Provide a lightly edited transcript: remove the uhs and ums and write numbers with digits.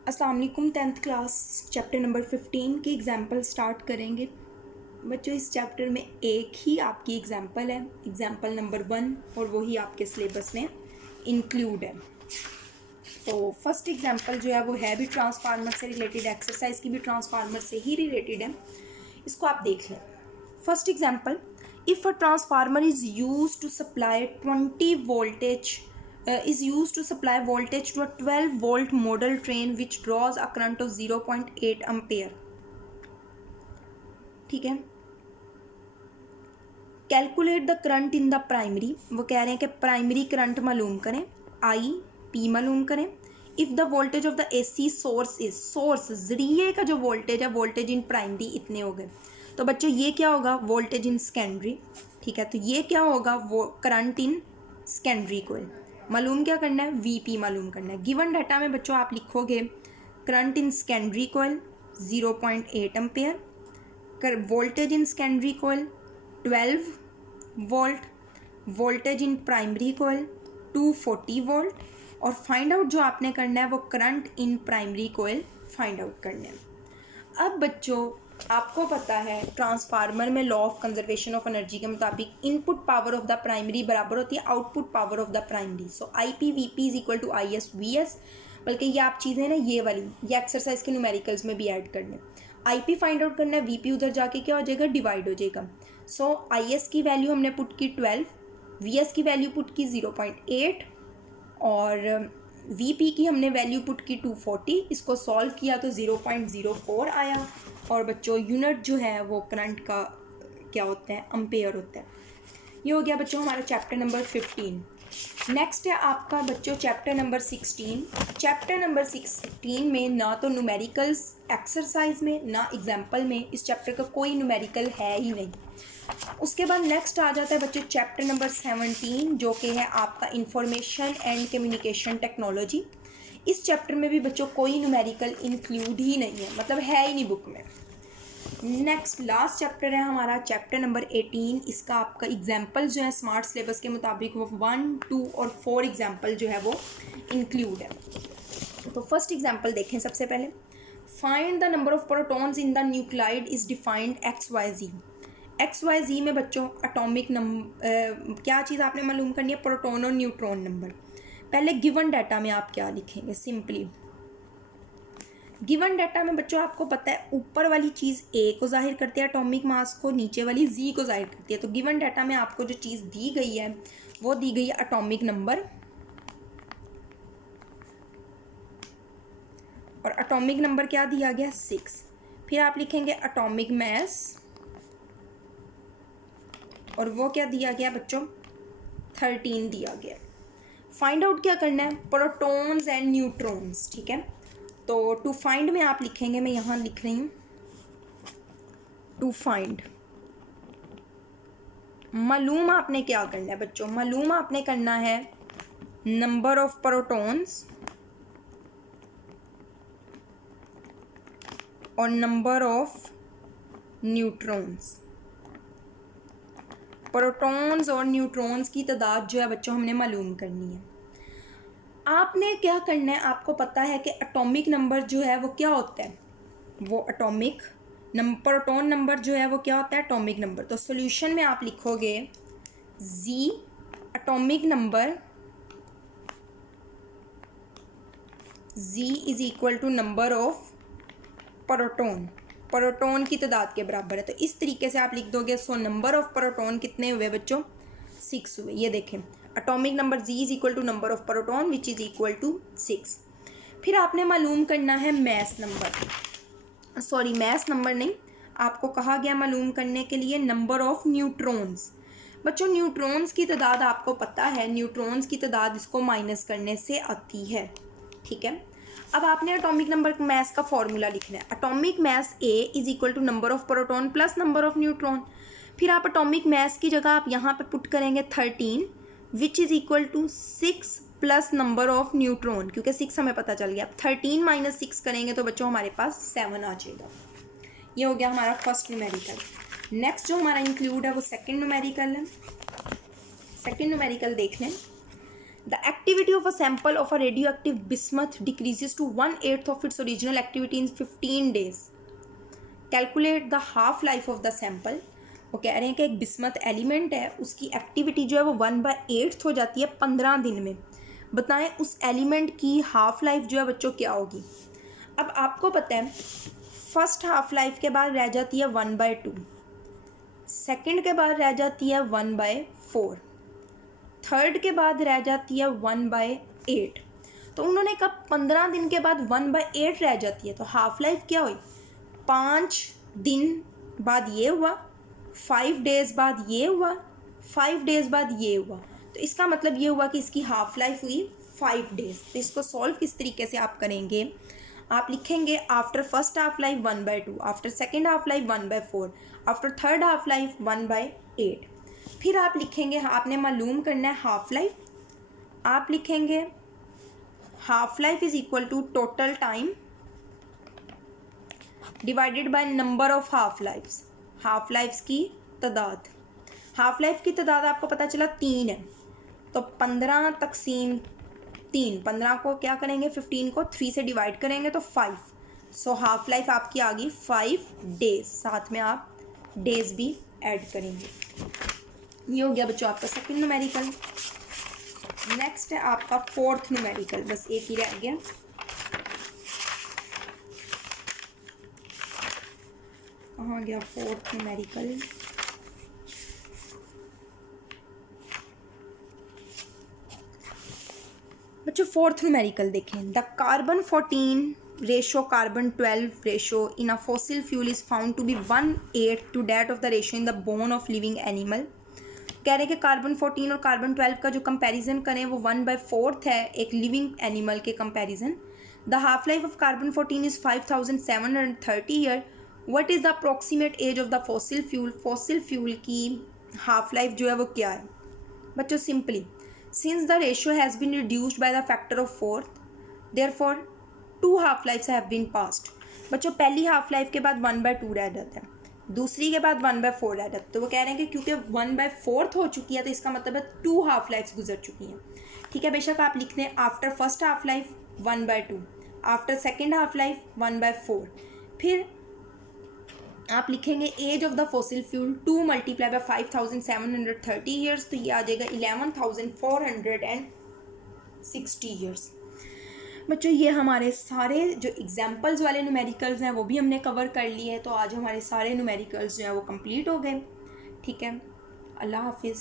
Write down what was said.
अस्सलाम वालेकुम। 10th class chapter number 15 की एग्ज़ाम्पल स्टार्ट करेंगे। बच्चों इस चैप्टर में एक ही आपकी एग्ज़ाम्पल है, एग्ज़ाम्पल नंबर 1, और वही आपके सिलेबस में इंक्लूड है। तो फर्स्ट एग्ज़ाम्पल जो है वो है भी ट्रांसफार्मर से रिलेटेड, एक्सरसाइज की भी ट्रांसफार्मर से ही रिलेटेड है। इसको आप देख लें। First example, if a transformer is use to supply 20 voltage is used to supply voltage to a 12-volt model train which draws a current of 0.8 ampere। ठीक है, calculate the current in the primary. वो कह रहे हैं कि primary current मालूम करें, I P मालूम करें। If the voltage of the AC source is, source जरिए का जो वोल्टेज है, वोल्टेज इन प्राइमरी इतने हो गए। तो बच्चों ये क्या होगा, वोल्टेज इन सेकेंडरी। ठीक है, तो ये क्या होगा, वो करंट इन सेकेंडरी कोइल। मालूम क्या करना है, वीपी मालूम करना है। गिवन डाटा में बच्चों आप लिखोगे current in secondary coil 0.8 ampere, voltage in secondary coil 12 volt, voltage in primary coil 240 volt, और फाइंड आउट जो आपने करना है वो current in primary coil find out करना है। अब बच्चों आपको पता है ट्रांसफार्मर में law of conservation of energy के मुताबिक input power of the primary बराबर होती है output power of the primary. So I P V P is equal to I S V S. बल्कि ये आप चीज़ें ना ये वाली ये एक्सरसाइज के न्यूमेरिकल्स में भी ऐड करने। आई पी फाइंड आउट करना है, वी पी उधर जाके क्या हो जाएगा, डिवाइड हो जाएगा। सो आई एस की वैल्यू हमने पुट की 12, वी एस की वैल्यू पुट की 0.8, और वी पी की हमने वैल्यू पुट की 240। इसको सॉल्व किया तो 0.04 आया। और बच्चों यूनिट जो है वो करंट का क्या होता है, एम्पेयर होता है। ये हो गया बच्चों हमारा चैप्टर नंबर 15। नेक्स्ट है आपका बच्चों चैप्टर नंबर 16। चैप्टर नंबर 16 में ना तो न्यूमेरिकल्स एक्सरसाइज में ना एग्जाम्पल में इस चैप्टर का कोई न्यूमेरिकल है ही नहीं। उसके बाद नेक्स्ट आ जाता है बच्चों चैप्टर नंबर 17, जो कि है आपका इंफॉर्मेशन एंड कम्युनिकेशन टेक्नोलॉजी। इस चैप्टर में भी बच्चों कोई न्यूमेरिकल इंक्लूड ही नहीं है, मतलब है ही नहीं बुक में। नेक्स्ट लास्ट चैप्टर है हमारा चैप्टर नंबर 18। इसका आपका एग्जाम्पल जो है स्मार्ट सिलेबस के मुताबिक वो 1, 2 और 4 एग्जाम्पल जो है वो इंक्लूड है। तो फर्स्ट एग्जाम्पल देखें सबसे पहले। Find the number of protons in the nuclide is defined X Y Z. X Y Z में बच्चों एटॉमिक नंबर क्या चीज़ आपने मालूम करनी है, प्रोटॉन और न्यूट्रॉन नंबर। पहले गिवन डाटा में आप क्या लिखेंगे, सिंपली गिवन डाटा में बच्चों आपको पता है ऊपर वाली चीज़ ए को जाहिर करती है एटॉमिक मास को, नीचे वाली जी को जाहिर करती है। तो गिवन डाटा में आपको जो चीज़ दी गई है वो दी गई है एटॉमिक नंबर, और एटॉमिक नंबर क्या दिया गया, 6। फिर आप लिखेंगे एटॉमिक मास, और वो क्या दिया गया बच्चों, 13 दिया गया। फाइंड आउट क्या करना है, प्रोटॉन्स एंड न्यूट्रॉन्स। ठीक है, तो टू फाइंड में आप लिखेंगे, मैं यहाँ लिख रही हूँ टू फाइंड। मालूम आपने क्या करना है बच्चों, मालूम आपने करना है नंबर ऑफ प्रोटॉन्स और नंबर ऑफ न्यूट्रॉन्स। प्रोटॉन्स और न्यूट्रॉन्स की तादाद जो है बच्चों हमने मालूम करनी है। आपने क्या करना है, आपको पता है कि एटॉमिक नंबर जो है वो क्या होता है, वो एटॉमिक प्रोटॉन नंबर जो है वो क्या होता है, एटॉमिक नंबर। तो सॉल्यूशन में आप लिखोगे Z atomic number, Z is equal to number of proton, proton की तादाद के बराबर है। तो इस तरीके से आप लिख दोगे। सो नंबर ऑफ प्रोटॉन कितने हुए बच्चों, 6 हुए। ये देखें atomic number Z is equal to number of proton which is equal to 6। फिर आपने मालूम करना है mass number, sorry mass number नहीं, आपको कहा गया मालूम करने के लिए नंबर ऑफ न्यूट्रॉन्स। बच्चों न्यूट्रॉन्स की तादाद आपको पता है, न्यूट्रॉन्स की तादाद इसको माइनस करने से आती है। ठीक है, अब आपने एटॉमिक नंबर मैस का फॉर्मूला लिखना है। Atomic mass A is equal to number of proton plus number of neutron. फिर आप एटॉमिक मैस की जगह आप यहाँ पे पुट करेंगे 13 which is equal to 6 plus number of neutron, क्योंकि 6 हमें पता चल गया। 13 माइनस 6 करेंगे तो बच्चों हमारे पास 7 आ जाएगा। ये हो गया हमारा फर्स्ट न्यूमेरिकल। नेक्स्ट जो हमारा इंक्लूड है वो सेकंड न्यूमेरिकल है। सेकंड न्यूमेरिकल देख लें। The activity of a sample of a radioactive bismuth decreases to 1/8 of its original activity in 15 days. Calculate the half life of the sample. वो कह रहे हैं कि एक बिस्मथ एलिमेंट है, उसकी एक्टिविटी जो है वो 1/8 हो जाती है 15 दिन में. बताएं उस एलिमेंट की हाफ लाइफ जो है बच्चों क्या होगी. अब आपको पता है फर्स्ट हाफ लाइफ के बाद रह जाती है 1/2, सेकंड के बाद रह जाती है 1/4, थर्ड के बाद रह जाती है 1/8. तो उन्होंने कहा 15 दिन के बाद 1/8 रह जाती है, तो हाफ लाइफ क्या हुई, 5 दिन बाद ये हुआ, 5 डेज़ बाद ये हुआ, 5 डेज़ बाद ये हुआ. तो इसका मतलब ये हुआ कि इसकी हाफ लाइफ हुई 5 डेज़. तो इसको सॉल्व किस तरीके से आप करेंगे, आप लिखेंगे after first half life 1/2, after second half life 1/4, after third half life 1/8. फिर आप लिखेंगे, आपने मालूम करना है हाफ लाइफ, आप लिखेंगे half life is equal to total time divided by number of half lives. Half lives की तादाद, हाफ लाइफ की तादाद आपको पता चला 3 है, तो 15 तकसीम 3, 15 को क्या करेंगे 15 को 3 से डिवाइड करेंगे तो 5. सो हाफ लाइफ आपकी आ गई 5 डेज. साथ में आप डेज भी ऐड करेंगे. ये हो गया बच्चों आपका सेकंड न्यूमेरिकल. नेक्स्ट है आपका फोर्थ न्यूमेरिकल, बस एक ही रह गया. कहाँ गया फोर्थ न्यूमेरिकल. बच्चों फोर्थ न्यूमेरिकल देखें. The carbon 14 ratio carbon 12 ratio in a fossil fuel is found to be 1/8 to that of the ratio in the bone of living animal. कह रहे हैं कि कार्बन 14 और कार्बन 12 का जो कंपैरिजन करें वो 1/4 है एक लिविंग एनिमल के comparison. The half life of carbon 14 is 5730 year. What is the approximate age of the fossil fuel. Fossil fuel की हाफ लाइफ जो है वो क्या है बच्चों. Simply since the ratio has been reduced by the factor of 4, therefore 2 half lives have been passed. बच्चों पहली half life के बाद 1/2 रह जाता है, दूसरी के बाद 1/4 रह जाता है. तो वो कह रहे हैं कि क्योंकि 1/4 हो चुकी है तो इसका मतलब है 2 हाफ लाइफ्स गुजर चुकी हैं. ठीक है, बेशक आप लिख दें after first half life 1/2, after second half life 1/4. फिर आप लिखेंगे age of the fossil fuel 2 × 5730 years, तो ये आ जाएगा 11,460 ईयर्स. बच्चों ये हमारे सारे जो एग्जाम्पल्स वाले न्यूमेरिकल्स हैं वो भी हमने कवर कर लिए हैं. तो आज हमारे सारे न्यूमेरिकल्स जो हैं वो कंप्लीट हो गए. ठीक है, अल्लाह हाफिज़.